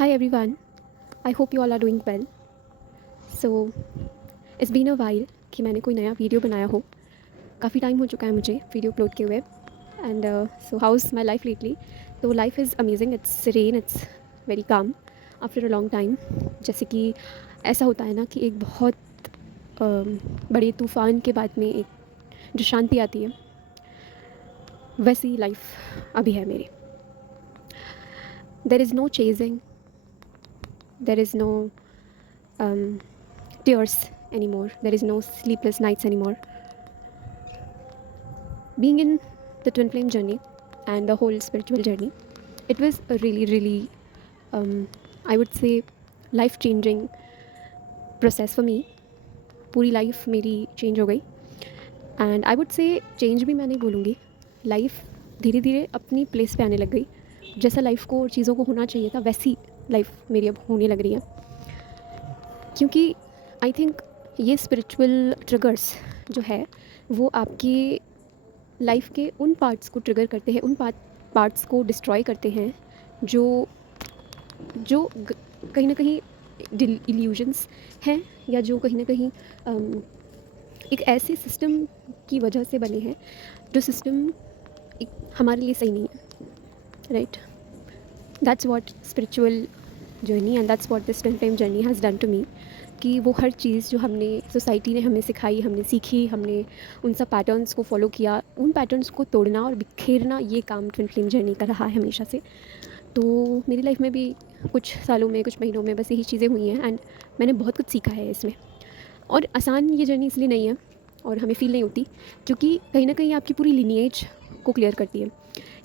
Hi everyone, I hope you all are doing well. So, it's been a while कि मैंने कोई नया video बनाया हो. काफ़ी टाइम हो चुका है मुझे वीडियो अपलोड किए हुए. And so how is my life lately. तो life is amazing, it's serene, it's very calm after a long time. जैसे कि ऐसा होता है ना कि एक बहुत बड़े तूफ़ान के बाद में एक जो शांति आती है, वैसी लाइफ अभी है मेरी. There is no chasing, there is no tears anymore. There is no sleepless nights anymore. Being in the twin flame journey and the whole spiritual journey, it was a really, I would say, life changing process for me. पूरी life मेरी change हो गई. And I would say change भी मैं नहीं बोलूँगी, life धीरे धीरे अपनी प्लेस पे आने लग गई. जैसा लाइफ को और चीज़ों को होना चाहिए था वैसी लाइफ मेरी अब होने लग रही है. क्योंकि आई थिंक ये स्पिरिचुअल ट्रिगर्स जो है वो आपकी लाइफ के उन पार्ट्स को ट्रिगर करते हैं, उन पार्ट्स को डिस्ट्रॉय करते हैं जो जो कहीं ना कहीं इल्यूजन्स हैं, या जो कहीं ना कहीं एक ऐसे सिस्टम की वजह से बने हैं जो सिस्टम हमारे लिए सही नहीं है. Right, that's what spiritual journey and that's what this twin flame journey has done to me. कि वो हर चीज़ जो हमने सोसाइटी ने हमें सिखाई, हमने सीखी, हमने उन सब पैटर्न्स को फॉलो किया, उन पैटर्न्स को तोड़ना और बिखेरना, ये काम ट्विन फ्लेम जर्नी का रहा है हमेशा से. तो मेरी लाइफ में भी कुछ सालों में, कुछ महीनों में बस यही चीज़ें हुई हैं एंड मैंने बहुत कुछ सीखा है इसमें. और आसान ये जर्नी इसलिए नहीं है और हमें फील नहीं होती, क्योंकि कहीं ना कहीं आपकी पूरी लिनिएज को क्लियर करती है.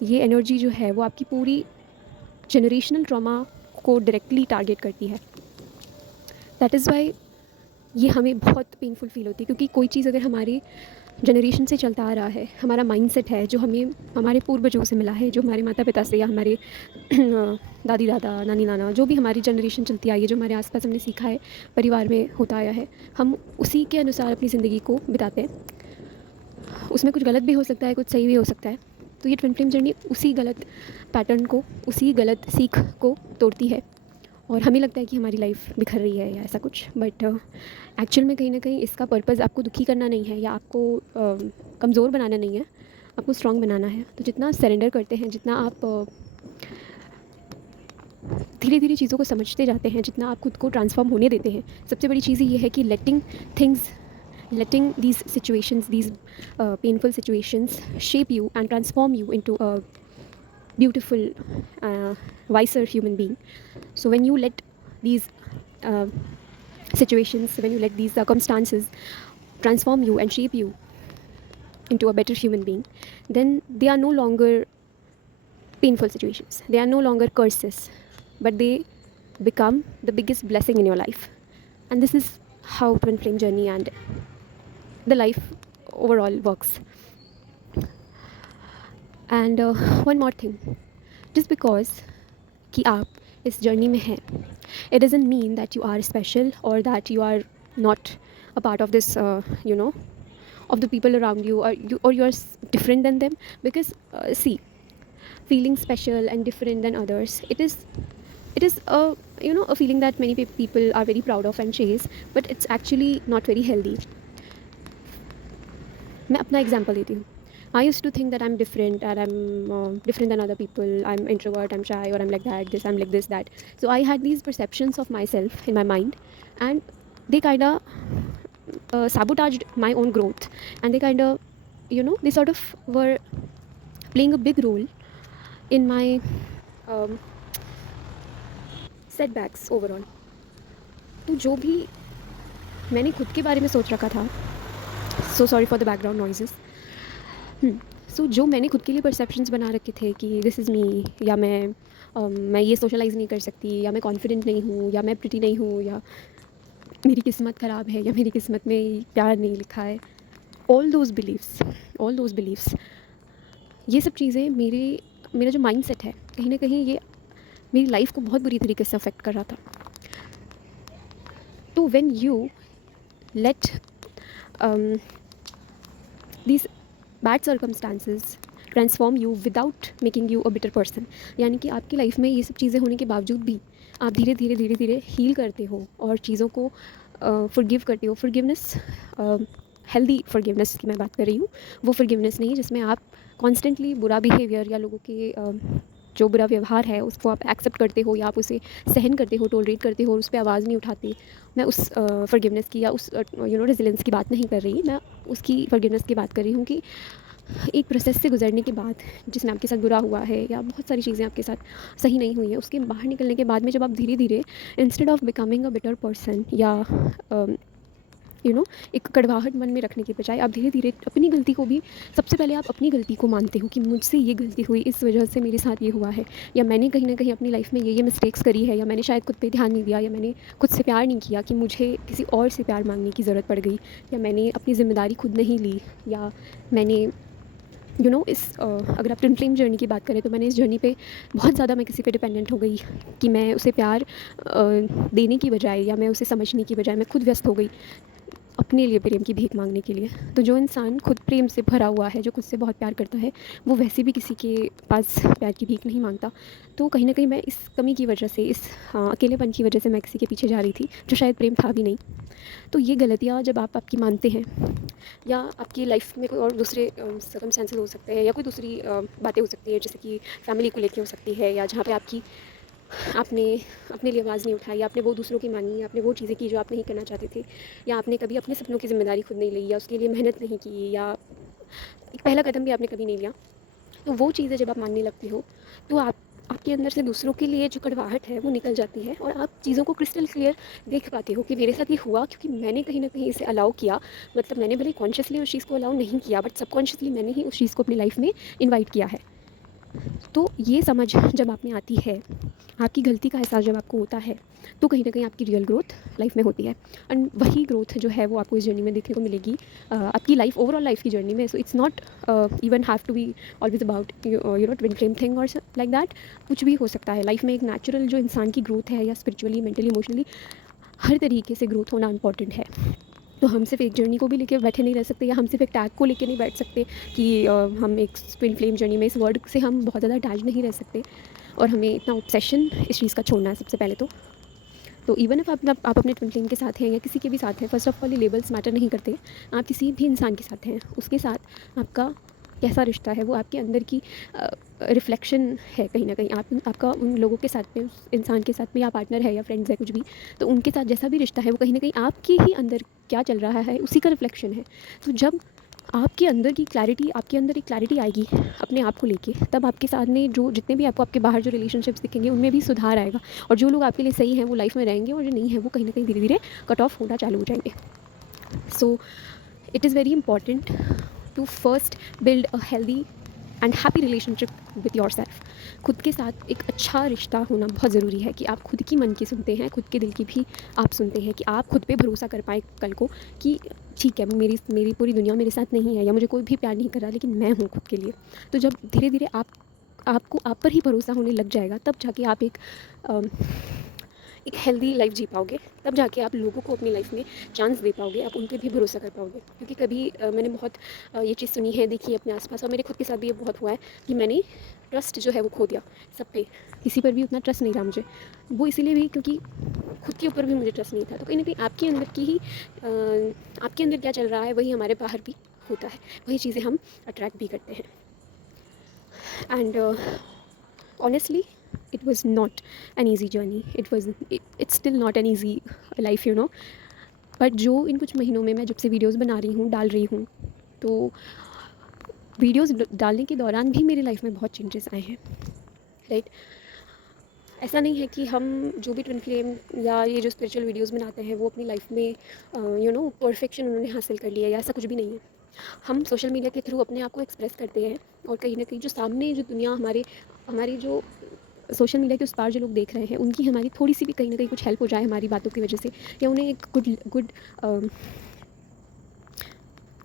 ये एनर्जी जो है वो आपकी पूरी जनरेशनल ट्रॉमा को डायरेक्टली टारगेट करती है. दैट इज़ वाई ये हमें बहुत पेनफुल फील होती है, क्योंकि कोई चीज़ अगर हमारे जनरेशन से चलता आ रहा है, हमारा माइंडसेट है जो हमें हमारे पूर्वजों से मिला है, जो हमारे माता पिता से या हमारे दादी दादा, नानी नाना, जो भी हमारी जनरेशन चलती आई है, जो हमारे आसपास हमने सीखा है, परिवार में होता आया है, हम उसी के अनुसार अपनी ज़िंदगी को बिताते हैं. उसमें कुछ गलत भी हो सकता है, कुछ सही भी हो सकता है. तो ये ट्विन फ्लेम जर्नी उसी गलत पैटर्न को, उसी गलत सीख को तोड़ती है और हमें लगता है कि हमारी लाइफ बिखर रही है या ऐसा कुछ. बट एक्चुअल में कहीं ना कहीं इसका पर्पज़ आपको दुखी करना नहीं है या आपको कमज़ोर बनाना नहीं है, आपको स्ट्रॉन्ग बनाना है. तो जितना सरेंडर करते हैं, जितना आप धीरे धीरे चीज़ों को समझते जाते हैं, जितना आप खुद को ट्रांसफॉर्म होने देते हैं, सबसे बड़ी चीज़ ये है कि letting these situations, these painful situations shape you and transform you into a beautiful, wiser human being. So when you let these uh, situations, when you let these circumstances transform you and shape you into a better human being, then they are no longer painful situations. They are no longer curses, but they become the biggest blessing in your life. And this is how twin flame journey and the life overall works. And one more thing, just because कि आप इस journey में हैं, it doesn't mean that you are special or that you are not a part of this, of the people around you, or you are different than them. Because see, feeling special and different than others, it is a feeling that many people are very proud of and chase, but it's actually not very healthy. मैं अपना example देती हूँ. I used to think that I'm different and I'm different than other people. I'm introvert, I'm shy, or I'm like that, this, I'm like this, that. So I had these perceptions of myself in my mind, and they kind of sabotaged my own growth. And they kind of, they sort of were playing a big role in my um, setbacks overall. तो जो भी मैंने खुद के बारे में सोच रखा था, so sorry for the background noises. सो जो मैंने खुद के लिए परसेप्शंस बना रखे थे कि दिस इज़ मी, या मैं ये सोशलाइज़ नहीं कर सकती, या मैं कॉन्फिडेंट नहीं हूँ, या मैं प्रिटी नहीं हूँ, या मेरी किस्मत ख़राब है, या मेरी किस्मत में प्यार नहीं लिखा है, ऑल दोज़ बिलीव्स, ये सब चीज़ें मेरा जो माइंड सेट है, कहीं ना कहीं ये मेरी लाइफ को बहुत बुरी तरीके से अफेक्ट कर रहा था. तो when you let these bad circumstances transform you without making you a better person. यानी कि आपकी लाइफ में ये सब चीज़ें होने के बावजूद भी आप धीरे धीरे धीरे धीरे हील करते हो और चीज़ों को फॉरगिव करते हो। फॉरगिवनेस, हेल्दी फॉरगिवनेस की मैं बात कर रही हूँ, वो फॉरगिवनेस नहीं जिसमें आप कॉन्स्टेंटली बुरा बिहेवियर या लोगों के जो बुरा व्यवहार है उसको आप एक्सेप्ट करते हो या आप उसे सहन करते हो, टॉलरेट करते हो और उस पे आवाज़ नहीं उठाते। मैं उस फॉरगिवनेस की या उस रेजिलेंस की बात नहीं कर रही, मैं उसकी फॉरगिवनेस की बात कर रही हूँ कि एक प्रोसेस से गुजरने के बाद जिसमें आपके साथ बुरा हुआ है या बहुत सारी चीज़ें आपके साथ सही नहीं हुई हैं, उसके बाहर निकलने के बाद में जब आप धीरे धीरे instead of becoming a better person या एक कड़वाहट मन में रखने के बजाय आप धीरे धीरे अपनी गलती को भी, सबसे पहले आप अपनी गलती को मानते हो कि मुझसे ये गलती हुई, इस वजह से मेरे साथ ये हुआ है, या मैंने कहीं ना कहीं अपनी लाइफ में ये मिस्टेक्स करी है, या मैंने शायद खुद पे ध्यान नहीं दिया, या मैंने खुद से प्यार नहीं किया कि मुझे किसी और से प्यार मांगने की ज़रूरत पड़ गई, या मैंने अपनी ज़िम्मेदारी खुद नहीं ली, या मैंने अगर आप ट्विन फ्लेम जर्नी की बात करें तो मैंने इस जर्नी पे बहुत ज़्यादा मैं किसी पे डिपेंडेंट हो गई कि मैं उसे प्यार देने की बजाय या मैं उसे समझने की बजाय मैं खुद व्यस्त हो गई अपने लिए प्रेम की भीख मांगने के लिए। तो जो इंसान खुद प्रेम से भरा हुआ है, जो खुद से बहुत प्यार करता है, वो वैसे भी किसी के पास प्यार की भीख नहीं मांगता। तो कहीं ना कहीं मैं इस कमी की वजह से, इस अकेलेपन की वजह से मैं किसी के पीछे जा रही थी जो शायद प्रेम था भी नहीं। तो ये गलतियाँ जब आप आपकी मानते हैं या आपकी लाइफ में कोई और दूसरे सर्कमस्टेंसेस हो सकते हैं या कोई दूसरी बातें हो सकती है, जैसे कि फैमिली को लेके हो सकती है, या जहाँ पे आपने अपने लिए आवाज़ नहीं उठाई, आपने वो दूसरों की मानी, आपने वो चीज़ें की जो आप नहीं करना चाहते थे, या आपने कभी अपने सपनों की ज़िम्मेदारी खुद नहीं ली, या उसके लिए मेहनत नहीं की, या एक पहला कदम भी आपने कभी नहीं लिया। तो वो चीज़ें जब आप मानने लगती हो तो आपके अंदर से दूसरों के लिए जो कड़वाहट है वो निकल जाती है और आप चीज़ों को क्रिस्टल क्लियर देख पाते हो कि मेरे साथ ये हुआ क्योंकि मैंने कहीं ना कहीं इसे अलाउ किया। मतलब मैंने भले कॉन्शियसली उस चीज़ को अलाउ नहीं किया, बट सबकॉन्शियसली मैंने ही उस चीज़ को अपनी लाइफ में इन्वाइट किया है। तो ये समझ जब आप में आती है, आपकी गलती का एहसास जब आपको होता है, तो कहीं ना कहीं आपकी रियल ग्रोथ लाइफ में होती है। एंड वही ग्रोथ जो है वो आपको इस जर्नी में देखने को मिलेगी, आपकी लाइफ, ओवरऑल लाइफ की जर्नी में। So it's not even have to be always about twin flame thing और लाइक दैट। कुछ भी हो सकता है लाइफ में। एक नेचुरल जो इंसान की ग्रोथ है, या स्पिरिचुअली, मेंटली, इमोशनली, हर तरीके से ग्रोथ होना इंपॉर्टेंट है। तो हम सिर्फ एक जर्नी को भी लेके बैठे नहीं रह सकते, या हम सिर्फ एक टैग को लेके नहीं बैठ सकते कि हम एक ट्विन फ्लेम जर्नी में, इस वर्ड से हम बहुत ज़्यादा अटैच नहीं रह सकते और हमें इतना ऑब्सेशन इस चीज़ का छोड़ना है सबसे पहले तो इवन इफ आप अपने ट्विन फ्लेम के साथ हैं या किसी के भी साथ हैं, फर्स्ट ऑफ ऑल ये लेबल्स मैटर नहीं करते। आप किसी भी इंसान के साथ हैं, उसके साथ आपका कैसा रिश्ता है वो आपके अंदर की रिफ्लेक्शन है। कहीं ना कहीं आपका उन लोगों के साथ में, उस इंसान के साथ में, या पार्टनर है या फ्रेंड्स है कुछ भी, तो उनके साथ जैसा भी रिश्ता है वो कहीं ना कहीं आपके ही अंदर क्या चल रहा है उसी का रिफ्लेक्शन है। तो जब आपके अंदर की क्लैरिटी, आपके अंदर एक क्लैरिटी आएगी अपने आप को लेके, तब आपके साथ में जो जितने भी आपको आपके बाहर जो रिलेशनशिप्स दिखेंगे उनमें भी सुधार आएगा, और जो लोग आपके लिए सही हैं वो लाइफ में रहेंगे, और जो नहीं है वो कहीं ना कहीं धीरे धीरे कट ऑफ होना चालू हो जाएंगे। So it is very important to first build a healthy and happy relationship with yourself. खुद के साथ एक अच्छा रिश्ता होना बहुत ज़रूरी है कि आप खुद की मन की सुनते हैं, खुद के दिल की भी आप सुनते हैं, कि आप खुद पे भरोसा कर पाए कल को कि ठीक है, मेरी पूरी दुनिया मेरे साथ नहीं है, या मुझे कोई भी प्यार नहीं कर रहा, लेकिन मैं हूँ खुद के लिए। तो जब धीरे धीरे आपको आप पर ही भरोसा होने लग जाएगा, तब जाके आप एक हेल्दी लाइफ जी पाओगे। तब जाके आप लोगों को अपनी लाइफ में चांस दे पाओगे, आप उन पर भी भरोसा कर पाओगे। क्योंकि कभी मैंने बहुत ये चीज़ सुनी है, देखी है अपने आसपास, और मेरे खुद के साथ भी ये बहुत हुआ है कि मैंने ट्रस्ट जो है वो खो दिया सब पे। किसी पर भी उतना ट्रस्ट नहीं रहा मुझे, वो इसीलिए भी क्योंकि खुद के ऊपर भी मुझे ट्रस्ट नहीं था। तो कहीं ना कहीं आपके अंदर की ही आपके अंदर क्या चल रहा है वही हमारे बाहर भी होता है, वही चीज़ें हम अट्रैक्ट भी करते हैं। And honestly, it was not an easy journey. It's still not an easy life, but जो इन कुछ महीनों में मैं जब से वीडियोस बना रही हूँ, डाल रही हूँ, तो वीडियोस डालने के दौरान भी मेरी लाइफ में बहुत चेंजेस आए हैं। राइट, ऐसा नहीं है कि हम जो भी ट्विन फ्लेम या ये जो स्पिरिचुअल वीडियोस बनाते हैं वो अपनी लाइफ में परफेक्शन उन्होंने हासिल कर लिया, या ऐसा कुछ भी नहीं है। हम सोशल मीडिया के थ्रू अपने आप को एक्सप्रेस करते हैं, और कहीं ना कहीं जो सामने जो दुनिया हमारी जो सोशल मीडिया के उस पार जो लोग देख रहे हैं, उनकी हमारी थोड़ी सी भी कहीं ना कहीं कुछ हेल्प हो जाए हमारी बातों की वजह से, या उन्हें एक गुड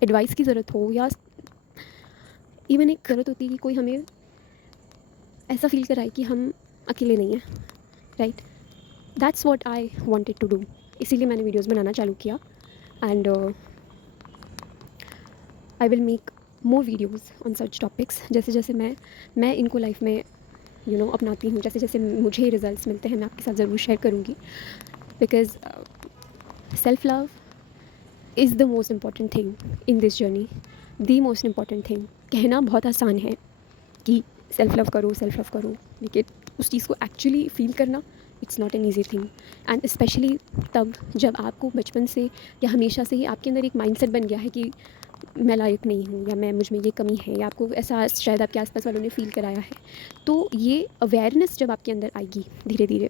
एडवाइस की ज़रूरत हो, या इवन एक ज़रूरत होती है कि कोई हमें ऐसा फील कराए कि हम अकेले नहीं हैं। Right, that's what I wanted to do. इसीलिए मैंने वीडियोज़ बनाना चालू किया, and I will make more videos on such topics. जैसे जैसे मैं इनको लाइफ में अपनाती हूँ, जैसे जैसे मुझे रिजल्ट्स मिलते हैं, मैं आपके साथ ज़रूर शेयर करूँगी. Because self love is the most important thing in this journey. The most important thing. कहना बहुत आसान है कि सेल्फ लव करो, लेकिन उस चीज़ को एक्चुअली फील करना, it's not an easy thing. And specially तब जब आपको बचपन से या हमेशा से ही आपके अंदर एक माइंडसेट बन गया है कि मैं लायक नहीं हूँ, या मुझ में ये कमी है, या आपको ऐसा शायद आपके आसपास वालों ने फ़ील कराया है. तो ये अवेयरनेस जब आपके अंदर आएगी धीरे धीरे,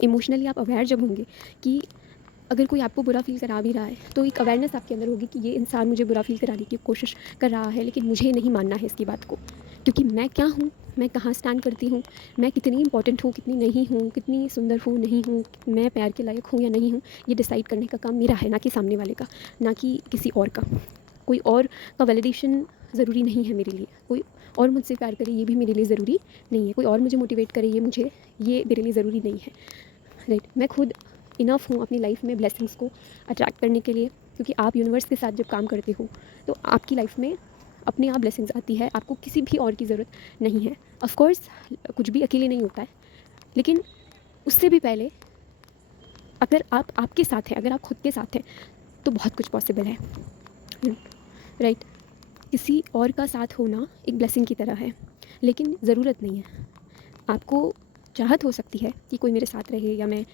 इमोशनली आप अवेयर जब होंगे कि अगर कोई आपको बुरा फ़ील करा भी रहा है, तो एक अवेयरनेस आपके अंदर होगी कि ये इंसान मुझे बुरा फ़ील कराने की कोशिश कर रहा है, लेकिन मुझे नहीं मानना है इसकी बात को, क्योंकि मैं क्या हूँ, मैं कहाँ स्टैंड करती हूँ, मैं कितनी इंपॉर्टेंट हूँ, कितनी नहीं हूँ, कितनी सुंदर हूँ, नहीं हूँ, मैं प्यार के लायक हूँ या नहीं हूँ, ये डिसाइड करने का काम मेरा है, ना कि सामने वाले का, ना कि किसी और का. कोई और का वैलिडेशन ज़रूरी नहीं है मेरे लिए. कोई और मुझसे प्यार करे, ये भी मेरे लिए ज़रूरी नहीं है. कोई और मुझे मोटिवेट करे, ये मेरे लिए ज़रूरी नहीं है. राइट. मैं खुद इनफ हूँ अपनी लाइफ में ब्लेसिंग्स को अट्रैक्ट करने के लिए, क्योंकि आप यूनिवर्स के साथ जब काम करते हो तो आपकी लाइफ में अपने आप ब्लेसिंग्स आती है. आपको किसी भी और की ज़रूरत नहीं है. ऑफ कोर्स कुछ भी अकेले नहीं होता है, लेकिन उससे भी पहले अगर आप आपके साथ हैं, अगर आप खुद के साथ हैं, तो बहुत कुछ पॉसिबल है. राइट. किसी और का साथ होना एक ब्लेसिंग की तरह है, लेकिन ज़रूरत नहीं है. आपको चाहत हो सकती है कि कोई मेरे साथ रहे, या मैं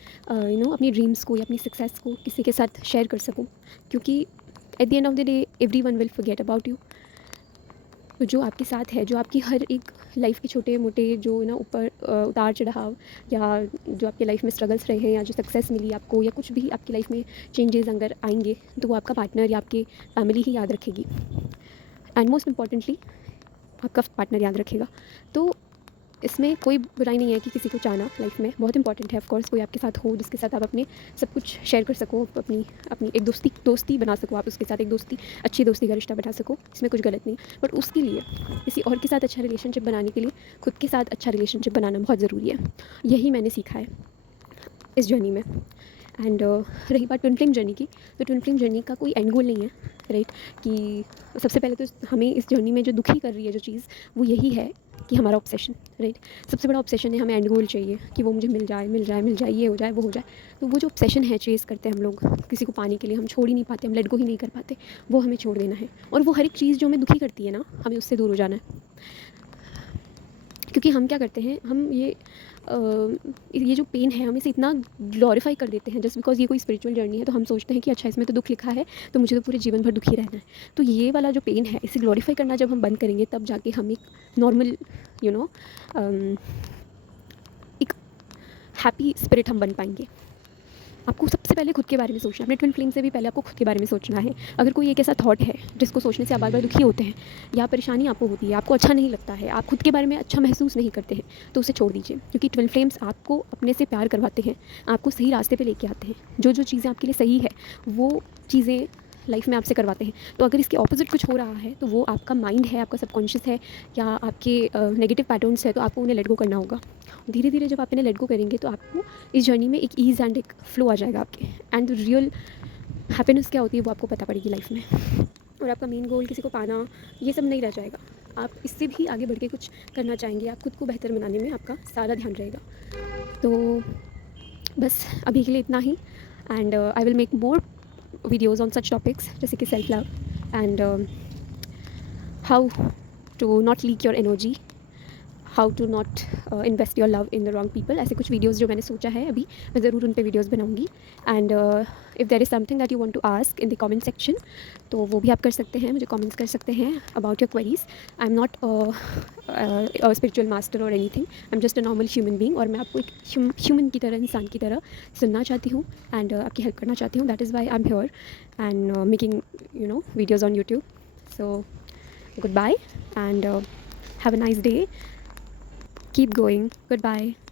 अपनी ड्रीम्स को या अपनी सक्सेस को किसी के साथ शेयर कर सकूं, क्योंकि at the end of the day everyone will forget about you. तो जो आपके साथ है, जो आपकी हर एक लाइफ के छोटे मोटे जो ऊपर उतार चढ़ाव, या जो आपके लाइफ में स्ट्रगल्स रहे हैं, या जो सक्सेस मिली आपको, या कुछ भी आपकी लाइफ में चेंजेस अगर आएंगे, तो वो आपका पार्टनर या आपकी फैमिली ही याद रखेगी. एंड मोस्ट इम्पॉर्टेंटली आपका पार्टनर याद रखेगा. तो इसमें कोई बुराई नहीं है कि किसी को चाहना लाइफ में बहुत इंपॉर्टेंट है. ऑफ कोर्स कोई आपके साथ हो जिसके साथ आप अपने सब कुछ शेयर कर सको, अपनी अपनी एक दोस्ती बना सको, आप उसके साथ एक अच्छी दोस्ती का रिश्ता बना सको, इसमें कुछ गलत नहीं. बट उसके लिए किसी और के साथ अच्छा रिलेशनशिप बनाने के लिए खुद के साथ अच्छा रिलेशनशिप बनाना बहुत ज़रूरी है. यही मैंने सीखा है इस जर्नी में. एंड रही बात ट्विन फ्लेम जर्नी की, तो ट्विन फ्लेम जर्नी का कोई एंड गोल नहीं है. राइट. कि सबसे पहले तो हमें इस जर्नी में जो दुखी कर रही है जो चीज़, वो यही है कि हमारा ऑब्सेशन. राइट. सबसे बड़ा ऑब्सेशन है, हमें एंड गोल चाहिए कि वो मुझे मिल जाए, ये हो जाए, वो हो जाए. तो वो जो ऑब्सेशन है, चेस करते हैं हम लोग किसी को पाने के लिए, हम छोड़ ही नहीं पाते, हम लेट गो ही नहीं कर पाते, वो हमें छोड़ देना है. और वो हर एक चीज़ जो हमें दुखी करती है ना, हमें उससे दूर हो जाना है. क्योंकि हम क्या करते हैं, हम ये जो पेन है, हम इसे इतना ग्लोरीफाई कर देते हैं जस्ट बिकॉज ये कोई स्पिरिचुअल जर्नी है. तो हम सोचते हैं कि अच्छा, इसमें तो दुख लिखा है, तो मुझे तो पूरे जीवन भर दुखी रहना है. तो ये वाला जो पेन है, इसे ग्लोरीफाई करना जब हम बंद करेंगे, तब जाके हम एक नॉर्मल एक हैप्पी स्पिरिट हम बन पाएंगे. आपको सबसे पहले खुद के बारे में सोचना है. अपने ट्विन फ्लेम से भी पहले आपको खुद के बारे में सोचना है. अगर कोई एक ऐसा थॉट है जिसको सोचने से आप बार बार दुखी होते हैं, या परेशानी आपको होती है, आपको अच्छा नहीं लगता है, आप खुद के बारे में अच्छा महसूस नहीं करते हैं, तो उसे छोड़ दीजिए. क्योंकि ट्विन फ्लेम्स आपको अपने से प्यार करवाते हैं, आपको सही रास्ते पर लेके आते हैं. जो जो चीज़ें आपके लिए सही है, वो चीज़ें लाइफ में आपसे करवाते हैं. तो अगर इसके ऑपोजिट कुछ हो रहा है, तो वो आपका माइंड है, आपका सबकॉन्शियस है, या आपके नेगेटिव पैटर्न्स है, तो आपको उन्हें लेट गो करना होगा. धीरे धीरे जब आप इन्हें लेट गो करेंगे, तो आपको इस जर्नी में एक ईज़ एंड एक फ्लो आ जाएगा आपके. एंड रियल हैप्पीनेस क्या होती है, वो आपको पता पड़ेगी लाइफ में. और आपका मेन गोल किसी को पाना, ये सब नहीं रह जाएगा. आप इससे भी आगे बढ़ के कुछ करना चाहेंगे. आप खुद को बेहतर बनाने में आपका सारा ध्यान रहेगा. तो बस अभी के लिए इतना ही. And I will make more videos on such topics, जैसे कि self love and how to not leak your energy, how to not invest your love in the wrong people. ऐसे कुछ वीडियोज़ जो मैंने सोचा है अभी, मैं ज़रूर उन पर वीडियोज़ बनाऊंगी. And if there is something that you want to ask in the comment section, तो वो भी आप कर सकते हैं, मुझे कमेंट्स कर सकते हैं about your queries. I am not spiritual master or anything, I am just a normal human being. और मैं आपको एक ह्यूमन की तरह, इंसान की तरह सुनना चाहती हूँ, एंड आपकी हेल्प करना चाहती हूँ. That is why I am here and making videos on YouTube. So goodbye and have a nice day. Keep going. Goodbye.